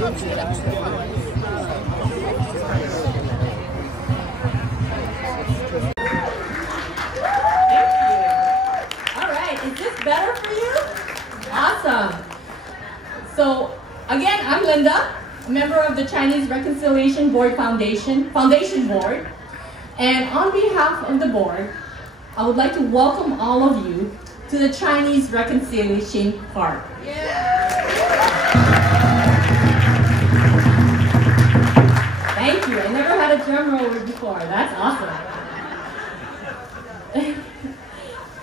Better for you? Awesome. So again, I'm Linda, a member of the Chinese Reconciliation Board Foundation Board. And on behalf of the board, I would like to welcome all of you to the Chinese Reconciliation Park. Thank you. I never had a drum roller before. That's awesome.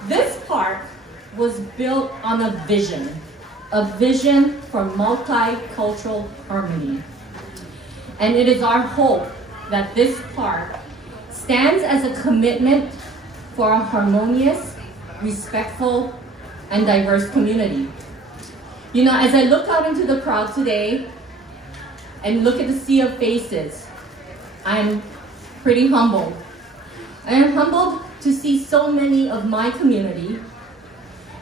This park was built on a vision for multicultural harmony. And it is our hope that this park stands as a commitment for a harmonious, respectful, and diverse community. You know, as I look out into the crowd today and look at the sea of faces, I'm pretty humbled. I am humbled to see so many of my community,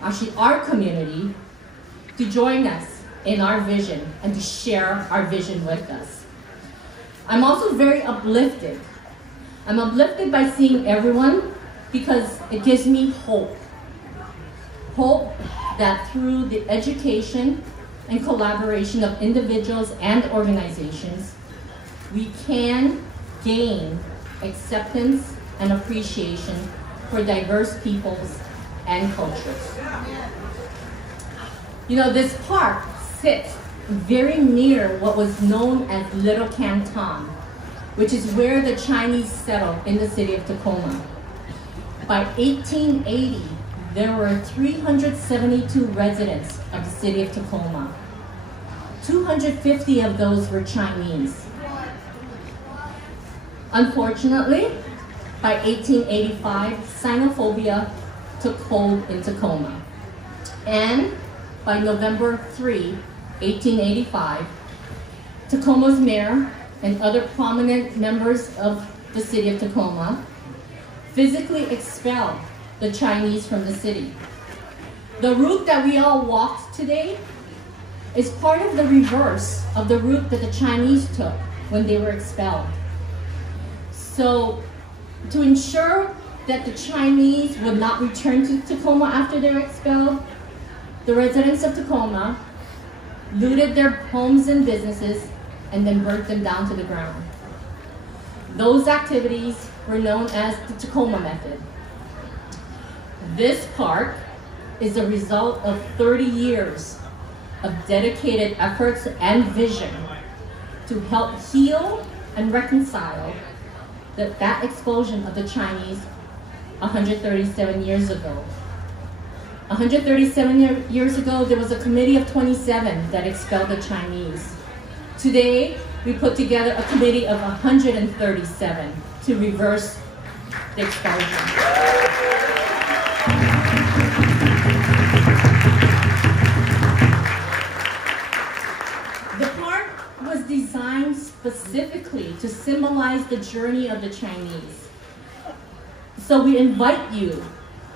actually our community, to join us in our vision and to share our vision with us. I'm also very uplifted. I'm uplifted by seeing everyone because it gives me hope. Hope that through the education and collaboration of individuals and organizations, we can gain acceptance and appreciation for diverse peoples and cultures. You know, this park sits very near what was known as Little Canton, which is where the Chinese settled in the city of Tacoma. By 1880, there were 372 residents of the city of Tacoma. 250 of those were Chinese. Unfortunately, by 1885, xenophobia took hold in Tacoma. And by November 3, 1885, Tacoma's mayor and other prominent members of the city of Tacoma physically expelled the Chinese from the city. The route that we all walked today is part of the reverse of the route that the Chinese took when they were expelled. So to ensure that the Chinese would not return to Tacoma after they were expelled, the residents of Tacoma looted their homes and businesses and then burnt them down to the ground. Those activities were known as the Tacoma method. This park is a result of 30 years of dedicated efforts and vision to help heal and reconcile that expulsion of the Chinese 137 years ago. 137 years ago, there was a committee of 27 that expelled the Chinese. Today, we put together a committee of 137 to reverse the expulsion. The park was designed specifically to symbolize the journey of the Chinese. So we invite you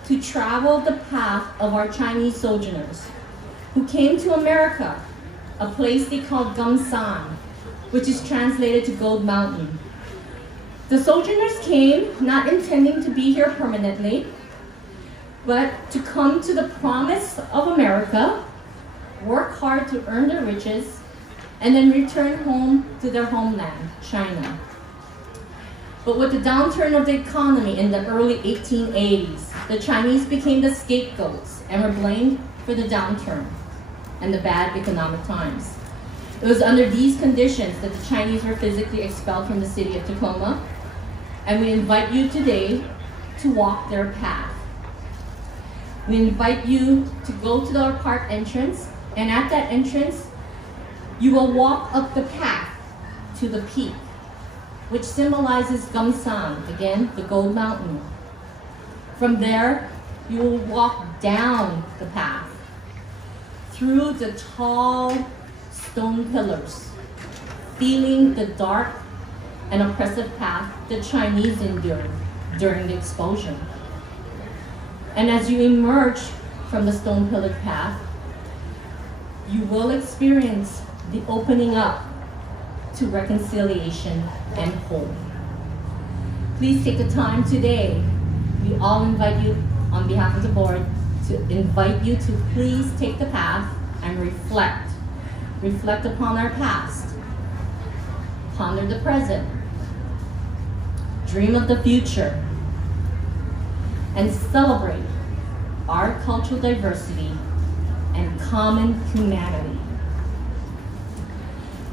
to travel the path of our Chinese sojourners who came to America, a place they called Gamsan, which is translated to Gold Mountain. The sojourners came not intending to be here permanently, but to come to the promise of America, work hard to earn their riches, and then return home to their homeland, China. But with the downturn of the economy in the early 1880s, the Chinese became the scapegoats and were blamed for the downturn and the bad economic times. It was under these conditions that the Chinese were physically expelled from the city of Tacoma, and we invite you today to walk their path. We invite you to go to our park entrance, and at that entrance, you will walk up the path to the peak, which symbolizes Gamsan, again, the Gold Mountain. From there, you will walk down the path, through the tall stone pillars, feeling the dark and oppressive path the Chinese endured during the expulsion. And as you emerge from the stone-pillared path, you will experience the opening up to reconciliation and hope. Please take the time today. We all invite you, on behalf of the board, to invite you to please take the path and reflect. Reflect upon our past. Ponder the present. Dream of the future. And celebrate our cultural diversity and common humanity.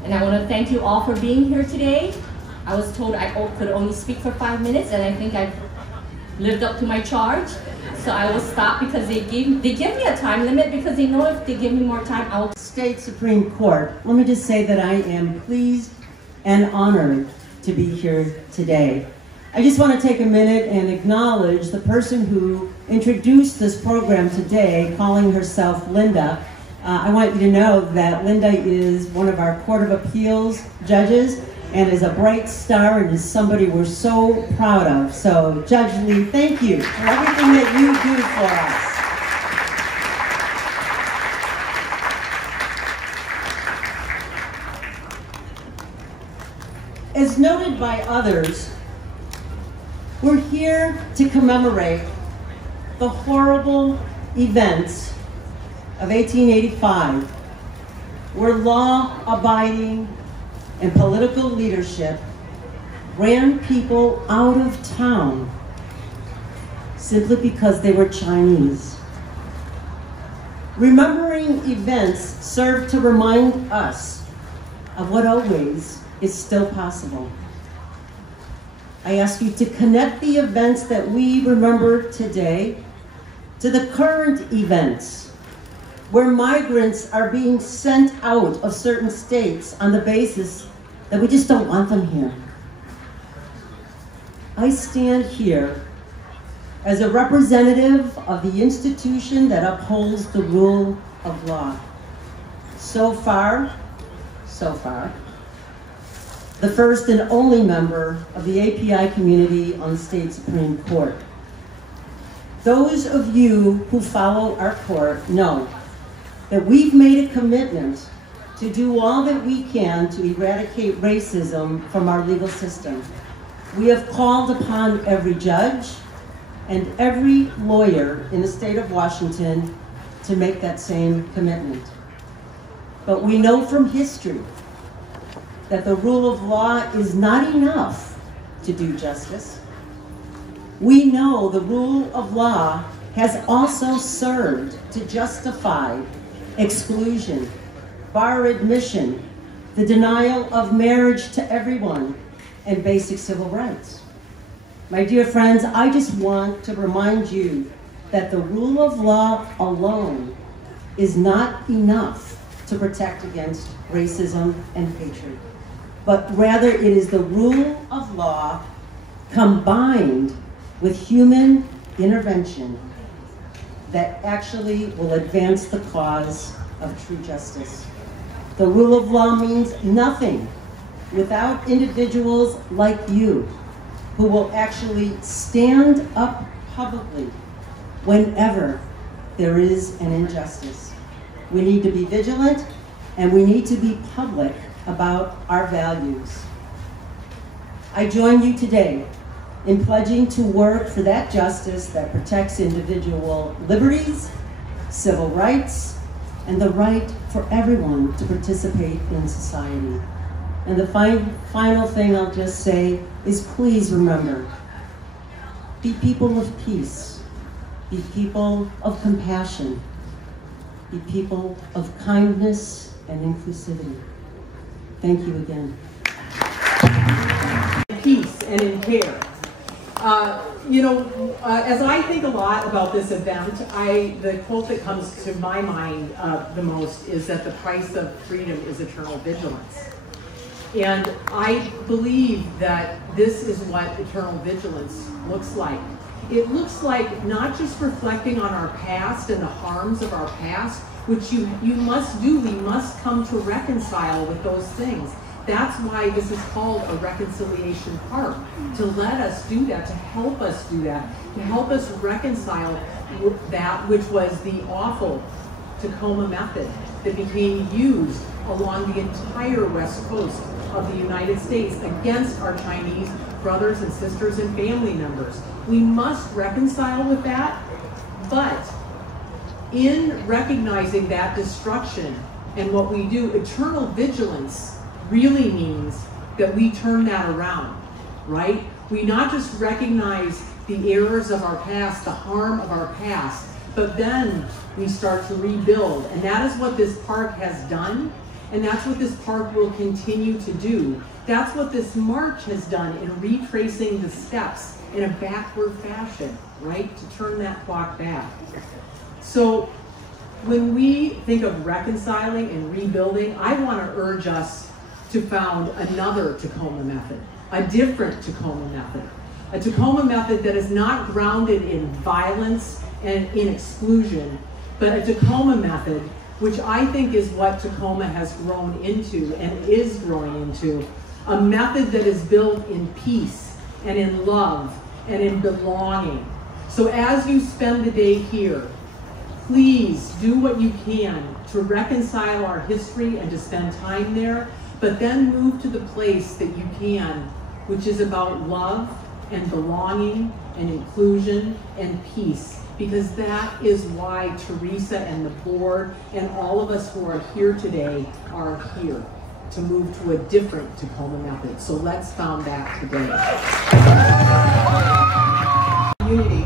And I want to thank you all for being here today. I was told I could only speak for 5 minutes, and I think I've lived up to my charge. So I will stop because they give me a time limit because they know if they give me more time, I will. State Supreme Court, let me just say that I am pleased and honored to be here today. I just want to take a minute and acknowledge the person who introduced this program today, calling herself Linda. I want you to know that Linda is one of our Court of Appeals judges and is a bright star and is somebody we're so proud of. So, Judge Lee, thank you for everything that you do for us. As noted by others, we're here to commemorate the horrible events of 1885, where law-abiding and political leadership ran people out of town simply because they were Chinese. Remembering events serve to remind us of what always is still possible. I ask you to connect the events that we remember today to the current events where migrants are being sent out of certain states on the basis that we just don't want them here. I stand here as a representative of the institution that upholds the rule of law. So far, the first and only member of the API community on the state Supreme Court. Those of you who follow our court know that we've made a commitment to do all that we can to eradicate racism from our legal system. We have called upon every judge and every lawyer in the state of Washington to make that same commitment. But we know from history that the rule of law is not enough to do justice. We know the rule of law has also served to justify exclusion, bar admission, the denial of marriage to everyone, and basic civil rights. My dear friends, I just want to remind you that the rule of law alone is not enough to protect against racism and hatred, but rather it is the rule of law combined with human intervention that actually will advance the cause of true justice. The rule of law means nothing without individuals like you who will actually stand up publicly whenever there is an injustice. We need to be vigilant and we need to be public about our values. I join you today in pledging to work for that justice that protects individual liberties, civil rights, and the right for everyone to participate in society. And the final thing I'll just say is please remember, be people of peace, be people of compassion, be people of kindness and inclusivity. Thank you again. Peace and in care. As I think a lot about this event, the quote that comes to my mind the most is that the price of freedom is eternal vigilance. And I believe that this is what eternal vigilance looks like. It looks like not just reflecting on our past and the harms of our past, which you must do. We must come to reconcile with those things. That's why this is called a reconciliation park, to let us do that, to help us do that, to help us reconcile that which was the awful Tacoma method that became used along the entire West Coast of the United States against our Chinese brothers and sisters and family members. We must reconcile with that, but in recognizing that destruction and what we do, eternal vigilance really means that we turn that around, right? We not just recognize the errors of our past, the harm of our past, but then we start to rebuild. And that is what this park has done, and that's what this park will continue to do. That's what this march has done in retracing the steps in a backward fashion, right? To turn that clock back. So when we think of reconciling and rebuilding, I want to urge us to found another Tacoma method, a different Tacoma method. A Tacoma method that is not grounded in violence and in exclusion, but a Tacoma method, which I think is what Tacoma has grown into and is growing into, a method that is built in peace and in love and in belonging. So as you spend the day here, please do what you can to reconcile our history and to spend time there, but then move to the place that you can, which is about love and belonging and inclusion and peace, because that is why Teresa and the board and all of us who are here today are here, to move to a different Tacoma method. So let's found that today. Unity.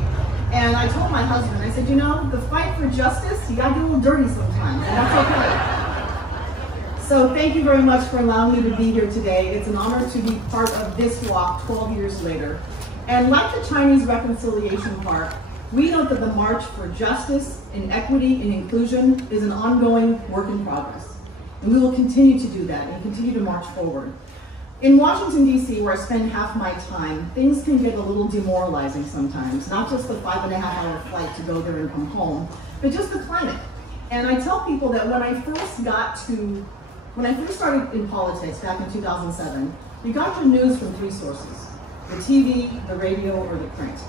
And I told my husband, I said, you know, the fight for justice, you gotta get a little dirty sometimes, and that's okay. So thank you very much for allowing me to be here today. It's an honor to be part of this walk 12 years later. And like the Chinese Reconciliation Park, we know that the march for justice and equity and inclusion is an ongoing work in progress. And we will continue to do that and continue to march forward. In Washington, D.C., where I spend half my time, things can get a little demoralizing sometimes. Not just the 5.5-hour flight to go there and come home, but just the climate. And I tell people that when I first started in politics back in 2007, you got your news from 3 sources: the TV, the radio, or the print.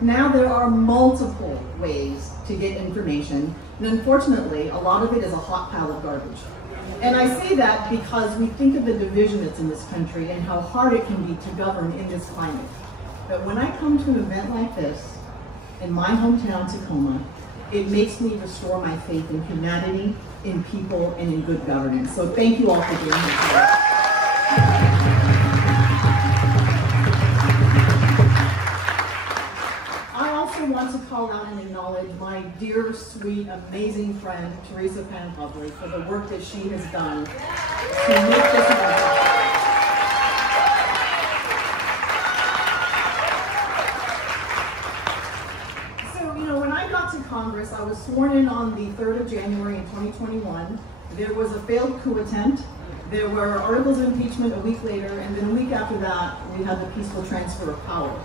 Now there are multiple ways to get information, and unfortunately, a lot of it is a hot pile of garbage. And I say that because we think of the division that's in this country and how hard it can be to govern in this climate. But when I come to an event like this, in my hometown, Tacoma, it makes me restore my faith in humanity, in people, and in good governance. So thank you all for being here today. I also want to call out and acknowledge my dear, sweet, amazing friend, Teresa Panpublic, for the work that she has done to make this event. Congress, I was sworn in on the 3rd of January in 2021. There was a failed coup attempt. There were articles of impeachment a week later, and then a week after that, we had the peaceful transfer of power.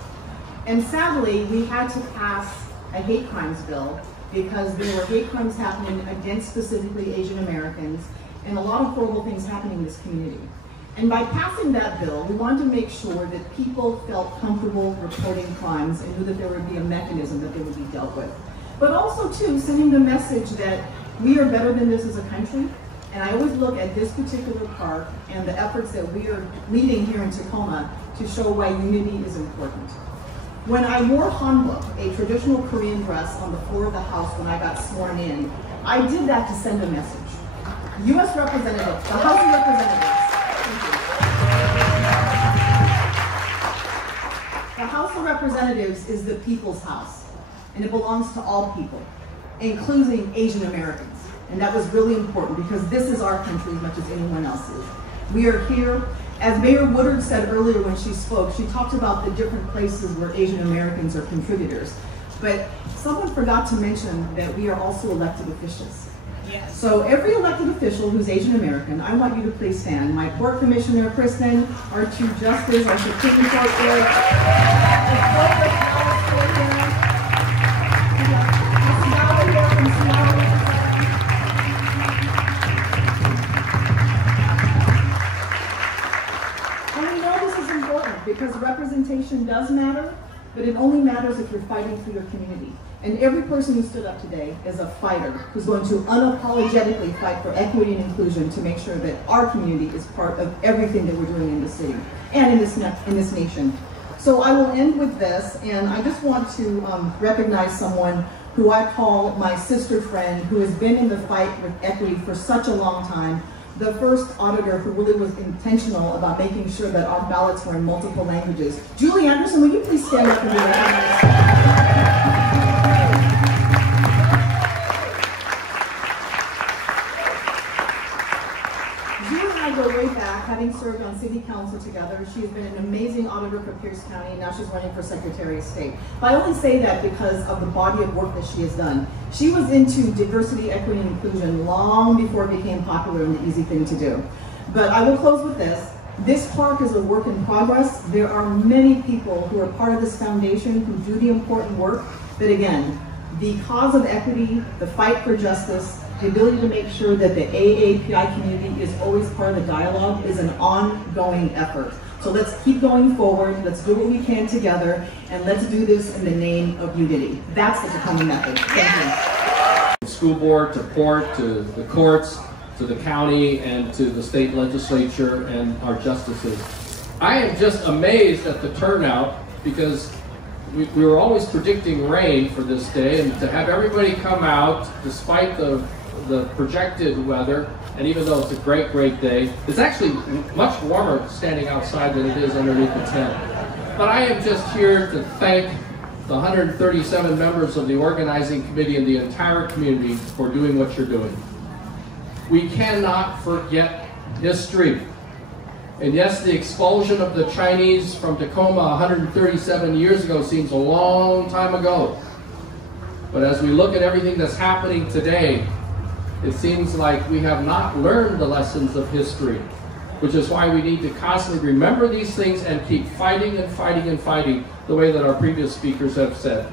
And sadly, we had to pass a hate crimes bill because there were hate crimes happening against specifically Asian Americans and a lot of horrible things happening in this community. And by passing that bill, we wanted to make sure that people felt comfortable reporting crimes and knew that there would be a mechanism that they would be dealt with. But also, too, sending the message that we are better than this as a country. And I always look at this particular park and the efforts that we are leading here in Tacoma to show why unity is important. When I wore hanbok, a traditional Korean dress, on the floor of the House when I got sworn in, I did that to send a message. U.S. Representatives, the House of Representatives, the House of Representatives is the people's house. And it belongs to all people, including Asian Americans. And that was really important because this is our country as much as anyone else's. We are here. As Mayor Woodard said earlier when she spoke, she talked about the different places where Asian Americans are contributors. But someone forgot to mention that we are also elected officials. Yes. So every elected official who's Asian American, I want you to please stand. My Court Commissioner, Kristen, our Chief Justice, our Supreme Court Judge, because representation does matter, but it only matters if you're fighting for your community. And every person who stood up today is a fighter who's going to unapologetically fight for equity and inclusion to make sure that our community is part of everything that we're doing in this city and in this nation. So I will end with this, and I just want to recognize someone who I call my sister friend, who has been in the fight with equity for such a long time. The first auditor who really was intentional about making sure that our ballots were in multiple languages. Julie Anderson, will you please stand up and be recognized? Go way back, having served on city council together. She's been an amazing auditor for Pierce County, and now she's running for Secretary of State. But I only say that because of the body of work that she has done. She was into diversity, equity, and inclusion long before it became popular and the easy thing to do. But I will close with this. This park is a work in progress. There are many people who are part of this foundation who do the important work. But again, the cause of equity, the fight for justice, the ability to make sure that the AAPI community is always part of the dialogue is an ongoing effort. So let's keep going forward, let's do what we can together, and let's do this in the name of unity. That's the Tacoma method. Thank you. School board, to port, to the courts, to the county, and to the state legislature and our justices. I am just amazed at the turnout, because we were always predicting rain for this day, and to have everybody come out despite the projected weather, and even though it's a great day, it's actually much warmer standing outside than it is underneath the tent. But I am just here to thank the 137 members of the organizing committee and the entire community for doing what you're doing. We cannot forget history. And yes, the expulsion of the Chinese from Tacoma 137 years ago seems a long time ago. But as we look at everything that's happening today, it seems like we have not learned the lessons of history, which is why we need to constantly remember these things and keep fighting and fighting and fighting, the way that our previous speakers have said.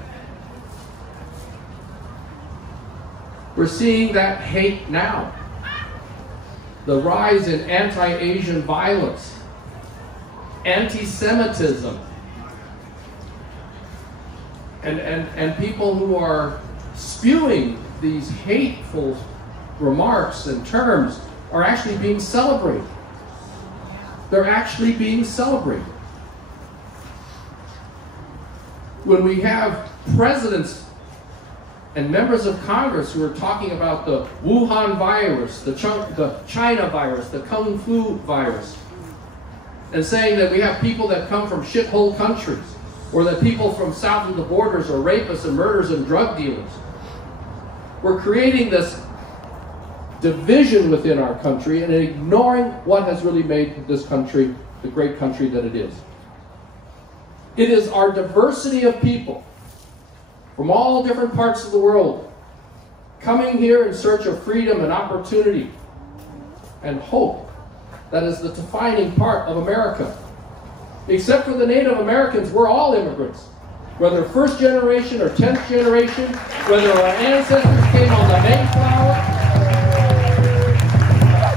We're seeing that hate now. The rise in anti-Asian violence, anti-Semitism, and people who are spewing these hateful remarks and terms are actually being celebrated. They're actually being celebrated. When we have presidents and members of Congress who are talking about the Wuhan virus, the China virus, the Kung Flu virus, and saying that we have people that come from shithole countries, or that people from south of the borders are rapists and murderers and drug dealers. We're creating this division within our country and ignoring what has really made this country the great country that it is. It is our diversity of people from all different parts of the world coming here in search of freedom and opportunity and hope that is the defining part of America. Except for the Native Americans, we're all immigrants. Whether first generation or 10th generation, whether our ancestors came on the Mayflower,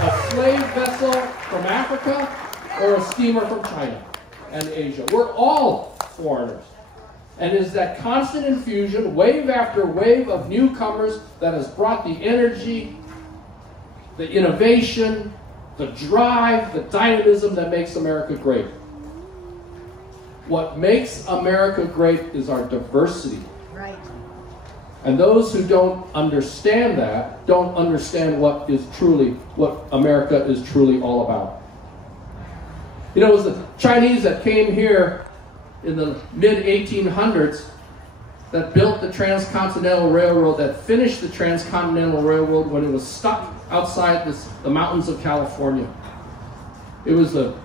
a slave vessel from Africa, or a steamer from China and Asia. We're all foreigners. And it is that constant infusion, wave after wave of newcomers, that has brought the energy, the innovation, the drive, the dynamism that makes America great. What makes America great is our diversity. Right. And those who don't understand that don't understand what America is truly all about. You know, it was the Chinese that came here in the mid-1800s that built the Transcontinental Railroad, that finished the Transcontinental Railroad when it was stuck outside the mountains of California. It was the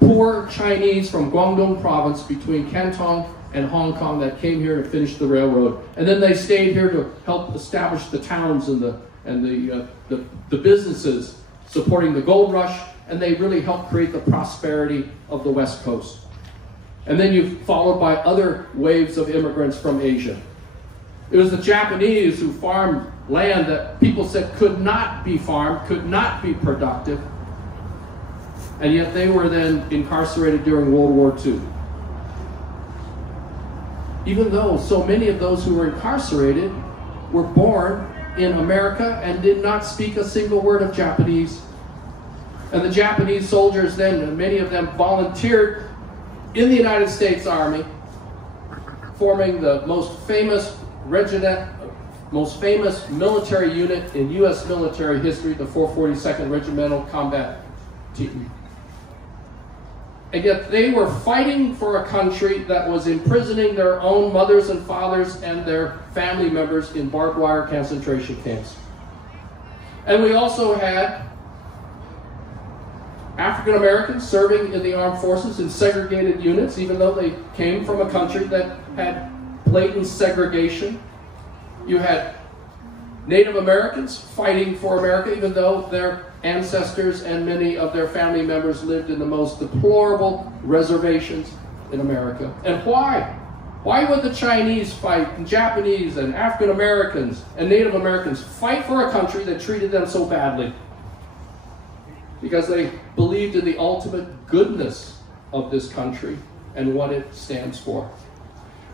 poor Chinese from Guangdong province between Canton and Hong Kong that came here to finish the railroad. And then they stayed here to help establish the towns and the businesses supporting the gold rush, and they really helped create the prosperity of the West Coast. And then you followed by other waves of immigrants from Asia. It was the Japanese who farmed land that people said could not be farmed, could not be productive, and yet they were then incarcerated during World War II. even though so many of those who were incarcerated were born in America and did not speak a single word of Japanese. And the Japanese soldiers then, many of them volunteered in the United States Army, forming the most famous military unit in U.S. military history, the 442nd Regimental Combat Team. And yet they were fighting for a country that was imprisoning their own mothers and fathers and their family members in barbed wire concentration camps. And we also had African Americans serving in the armed forces in segregated units, even though they came from a country that had blatant segregation. You had Native Americans fighting for America, even though their ancestors and many of their family members lived in the most deplorable reservations in America. And why? Why would the Chinese fight, and Japanese and African Americans and Native Americans fight for a country that treated them so badly? Because they believed in the ultimate goodness of this country and what it stands for.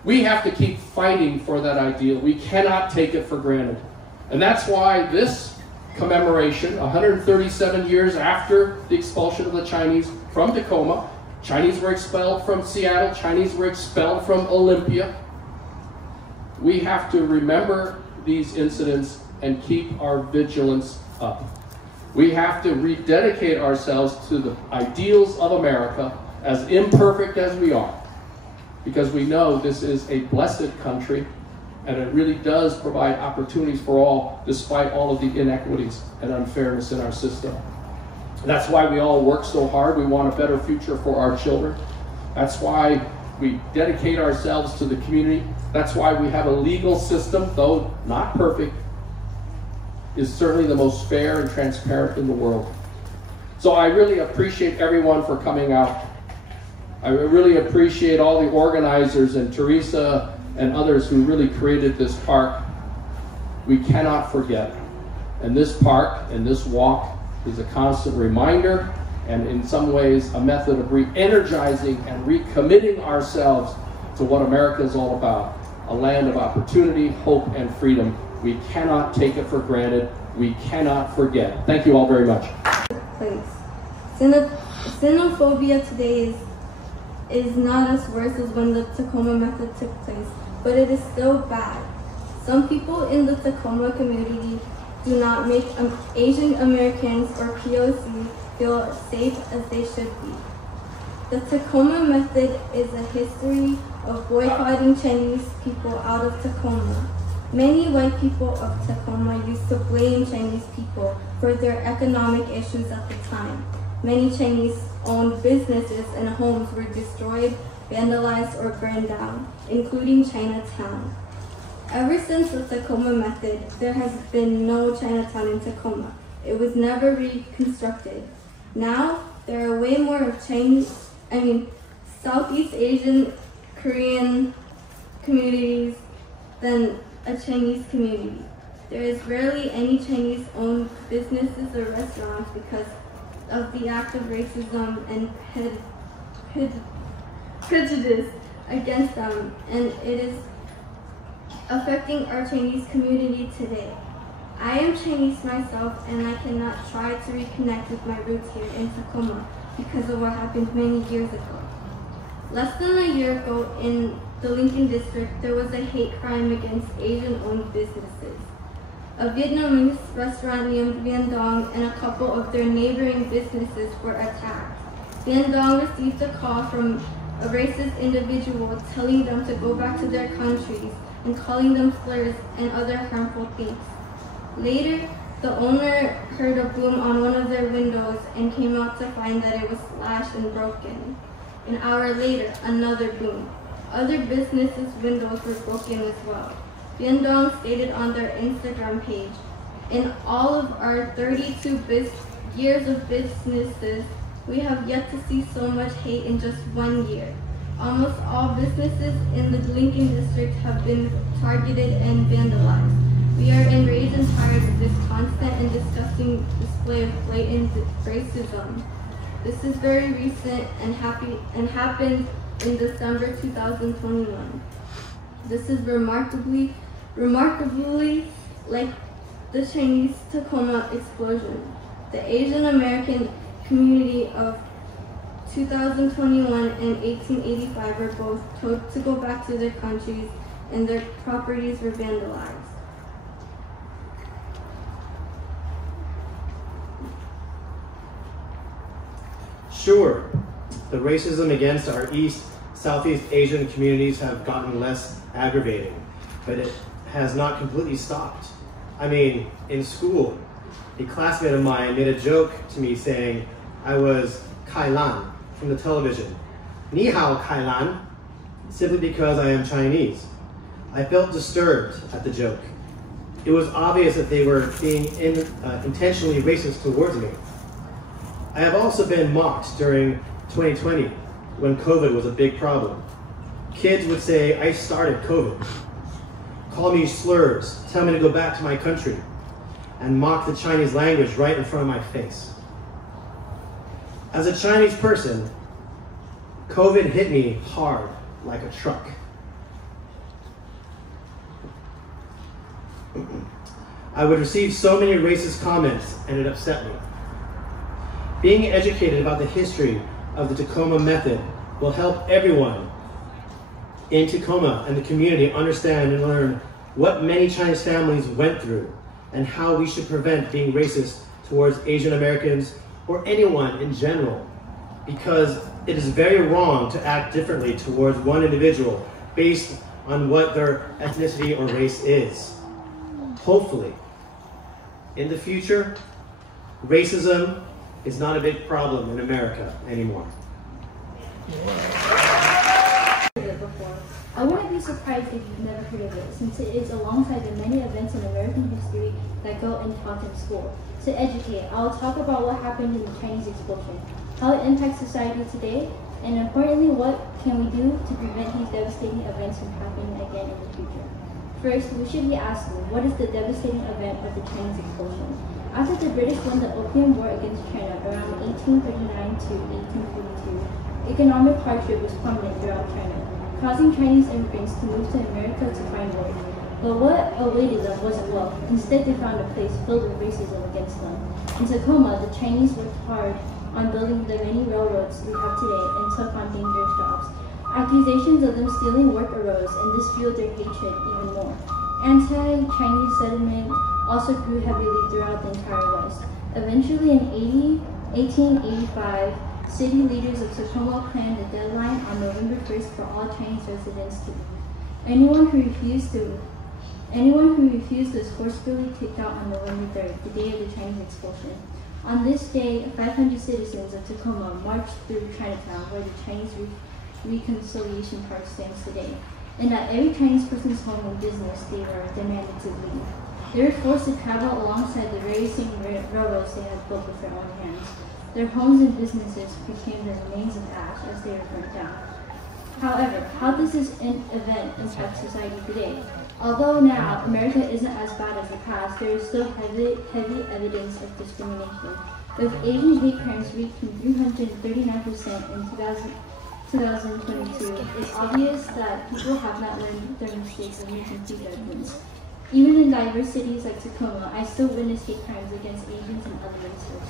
We have to keep fighting for that ideal. We cannot take it for granted. And that's why this commemoration, 137 years after the expulsion of the Chinese from Tacoma, Chinese were expelled from Seattle, Chinese were expelled from Olympia. We have to remember these incidents and keep our vigilance up. We have to rededicate ourselves to the ideals of America, as imperfect as we are, because we know this is a blessed country and it really does provide opportunities for all, despite all of the inequities and unfairness in our system. And that's why we all work so hard. We want a better future for our children. That's why we dedicate ourselves to the community. That's why we have a legal system, though not perfect, is certainly the most fair and transparent in the world. So I really appreciate everyone for coming out. I really appreciate all the organizers and Teresa and others who really created this park. We cannot forget. And this park and this walk is a constant reminder, and in some ways a method of re-energizing and recommitting ourselves to what America is all about. A land of opportunity, hope, and freedom. We cannot take it for granted. We cannot forget. Thank you all very much. Xenophobia today is not as worse as when the Tacoma method took place, but it is still bad. Some people in the Tacoma community do not make Asian Americans or POC feel safe as they should be. The Tacoma method is a history of boycotting Chinese people out of Tacoma. Many white people of Tacoma used to blame Chinese people for their economic issues at the time. Many Chinese-owned businesses and homes were destroyed, vandalized, or burned down, including Chinatown. Ever since the Tacoma method, there has been no Chinatown in Tacoma. It was never reconstructed. Now, there are way more of Southeast Asian, Korean communities than a Chinese community. There is rarely any Chinese-owned businesses or restaurants because of the act of racism and prejudice against them, and it is affecting our Chinese community today. I am Chinese myself, and I cannot try to reconnect with my roots here in Tacoma because of what happened many years ago. Less than a year ago in the Lincoln District, there was a hate crime against Asian-owned businesses. A Vietnamese restaurant named Vien Dong and a couple of their neighboring businesses were attacked. Vien Dong received a call from a racist individual telling them to go back to their countries and calling them slurs and other harmful things. Later, the owner heard a boom on one of their windows and came out to find that it was slashed and broken. An hour later, another boom. Other businesses' windows were broken as well. Vien Dong stated on their Instagram page, "In all of our 32 years of businesses, we have yet to see so much hate in just 1 year. Almost all businesses in the Lincoln District have been targeted and vandalized. We are enraged and tired of this constant and disgusting display of blatant racism. This is very recent and happened in December 2021. This is remarkably like the Chinese Tacoma explosion. The Asian American community of 2021 and 1885 were both told to go back to their countries and their properties were vandalized. Sure, the racism against our Southeast Asian communities have gotten less aggravating, but it has not completely stopped. I mean, in school, a classmate of mine made a joke to me saying I was Kai Lan from the television. Ni hao Kai Lan, simply because I am Chinese. I felt disturbed at the joke. It was obvious that they were being intentionally racist towards me. I have also been mocked during 2020 when COVID was a big problem. Kids would say, I started COVID. Call me slurs, tell me to go back to my country, and mock the Chinese language right in front of my face. As a Chinese person, COVID hit me hard like a truck. I would receive so many racist comments and it upset me. Being educated about the history of the Tacoma method will help everyone in Tacoma and the community understand and learn what many Chinese families went through and how we should prevent being racist towards Asian Americans or anyone in general, because it is very wrong to act differently towards one individual based on what their ethnicity or race is. Hopefully, in the future, racism is not a big problem in America anymore. I wouldn't be surprised if you've never heard of it, since it is alongside the many events in American history that go untaught in school. To educate, I'll talk about what happened in the Chinese expulsion, how it impacts society today, and importantly, what can we do to prevent these devastating events from happening again in the future. First, we should be asking, what is the devastating event of the Chinese expulsion? After the British won the Opium War against China around 1839 to 1842, economic hardship was prominent throughout China, causing Chinese immigrants to move to America to find work. But what awaited them wasn't wealth. Instead, they found a place filled with racism against them. In Tacoma, the Chinese worked hard on building the many railroads we have today and took on dangerous jobs. Accusations of them stealing work arose, and this fueled their hatred even more. Anti-Chinese sentiment also grew heavily throughout the entire West. Eventually, in 1885, city leaders of Tacoma planned a deadline on November 1st for all Chinese residents to leave. Anyone who refused was forcibly kicked out on November 3rd, the day of the Chinese expulsion. On this day, 500 citizens of Tacoma marched through Chinatown, where the Chinese Reconciliation Park stands today. And at every Chinese person's home and business, they were demanded to leave. They were forced to travel alongside the very same railroads they had built with their own hands. Their homes and businesses became the remains of ash as they were burnt down. However, how does this event impact society today? Although now America isn't as bad as the past, there is still heavy evidence of discrimination, with Asian hate crimes reaching 339% in 2022. It's obvious that people have not learned their mistakes and made complete judgments. Even in diverse cities like Tacoma, I still witness hate crimes against Asians and other races.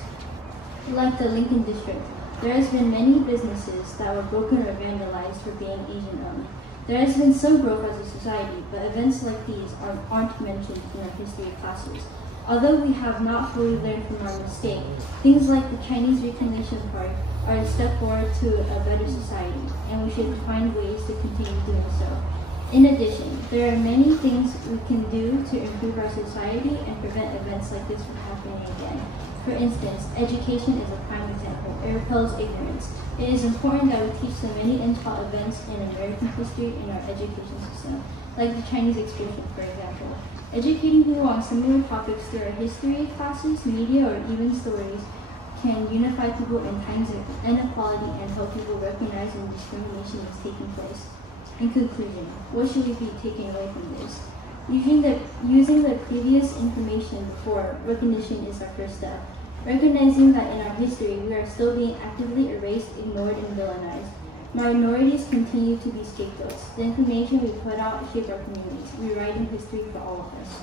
Like the Lincoln District, there has been many businesses that were broken or vandalized for being Asian-owned. There has been some growth as a society, but events like these aren't mentioned in our history classes. Although we have not fully learned from our mistake, things like the Chinese Reconciliation Park are a step forward to a better society, and we should find ways to continue doing so. In addition, there are many things we can do to improve our society and prevent events like this from happening again. For instance, education is a prime example. It repels ignorance. It is important that we teach the many untaught events in American history in our education system, like the Chinese expulsion, for example. Educating people on similar topics through our history classes, media, or even stories can unify people in times of inequality and help people recognize when discrimination is taking place. In conclusion, what should we be taking away from this? Using the previous information before recognition is our first step. Recognizing that in our history we are still being actively erased, ignored, and villainized. Minorities continue to be scapegoats. The information we put out shape our communities, rewriting history for all of us.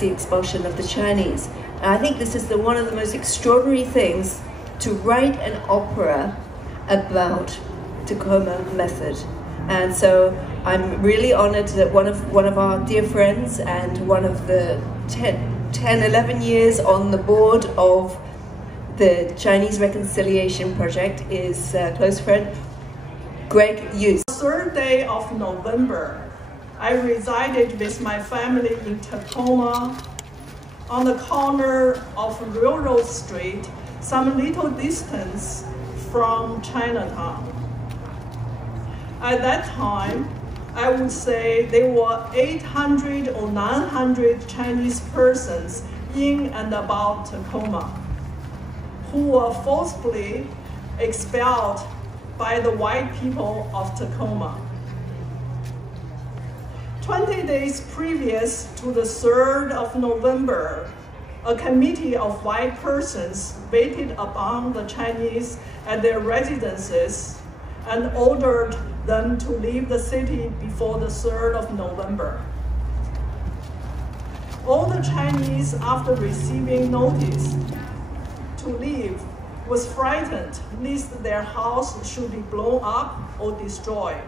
The expulsion of the Chinese. And I think this is one of the most extraordinary things, to write an opera about Tacoma method. And so I'm really honored that one of our dear friends and one of the 11 years on the board of the Chinese Reconciliation Project is close friend Greg Yu. Third day of November, I resided with my family in Tacoma on the corner of Railroad Street, some little distance from Chinatown. At that time, I would say there were 800 or 900 Chinese persons in and about Tacoma who were forcibly expelled by the white people of Tacoma. 20 days previous to the 3rd of November, a committee of white persons waited upon the Chinese at their residences and ordered them to leave the city before the 3rd of November. All the Chinese, after receiving notice to leave, was frightened lest their house should be blown up or destroyed.